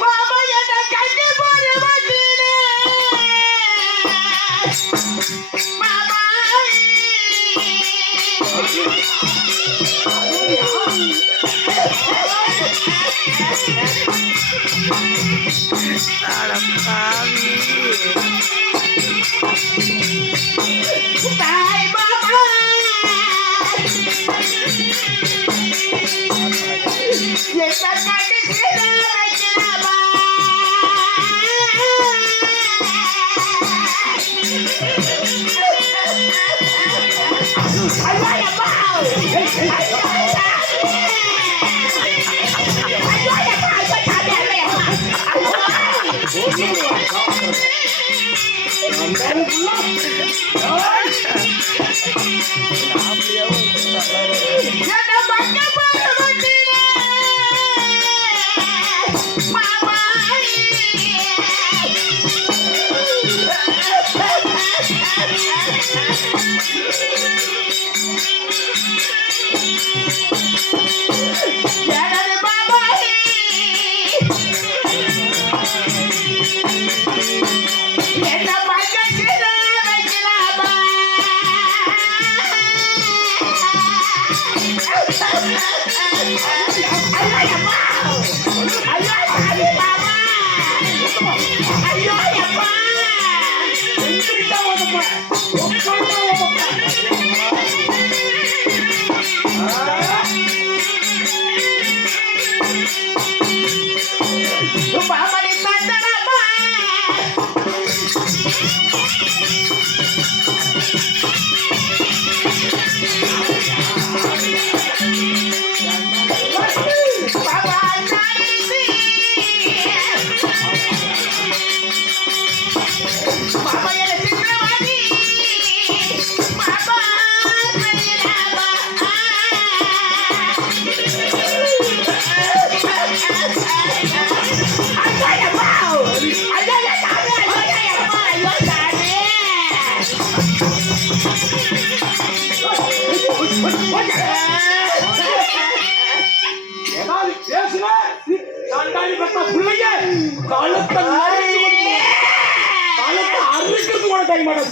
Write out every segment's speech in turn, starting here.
மாமா என்ன கட்டி போட மாட்டீனே மாமா தாய் மாமா என்ன கட்டி வைக்கலாமா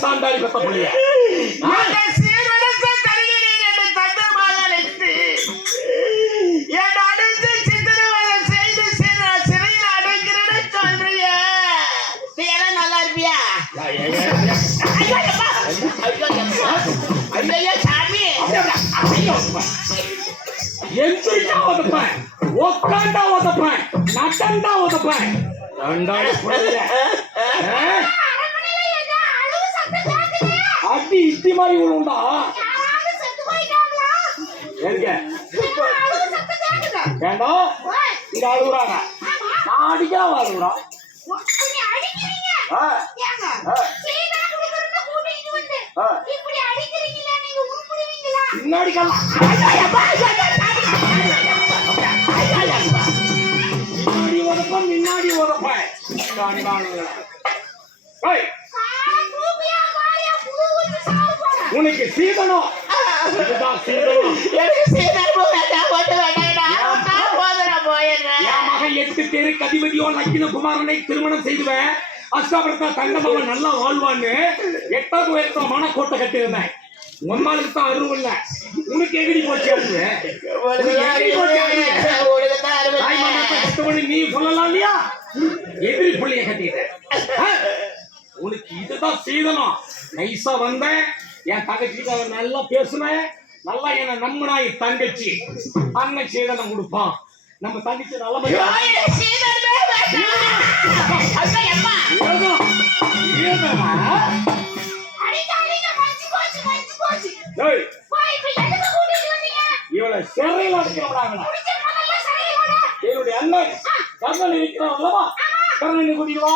சாண்டாளி பத்த புள்ளிய நல்லா இருப்பியா எந்திரிக்கா உதப்பேன், உக்காண்டா உதப்பேன், நடந்தா உதப்பேன். அடி இட்டி மாதிரி விழுந்தா எங்க வேண்டாம் இங்க அழுகுறாங்க. நான் அடிக்காம அழுகுறான். பின்னாடி உதப்பேன், முன்னாடி உதப்பேன். உனக்கு சீதனம், இதுதான் சீதனம். எனக்கு சீதனம் வேண்டாம், ஒட்டு வேண்டாம். என் மகன் 8 பேருக்கு அதிபதியோ லக்கின குமாரனை திருமணம் செய்துவேன். அஷ்டாபுரத்தா தங்கமாவன் நல்லா வாழ்வான்னு 8வது உயரத்துல மனக்கோட்டை கட்டியிருந்தேன். உம்மாளுக்கு தான் அருள் இல்ல, உனக்கு எகிரி போச்சு அருள். நீ சொல்லலாம் இல்லையா, எதிரி புள்ளிய கட்டிட்ட. உனக்கு இதுதான் சீதனம். நைசா வந்தேன், என் தங்கச்சிக்கு அவன் நல்லா பேசுனேன், நல்லா என்ன நம்பினா என் தங்கச்சி அண்ணன் சீதனம் கொடுப்பான். நம்ம தங்கச்சி நல்ல இவளை சிறையில் அடைக்கிறவனாங்க. என்னுடைய அண்ணன் கர்ணன் இருக்கிறான் அல்லவா, கர்ணனை கூட்டிடுவா.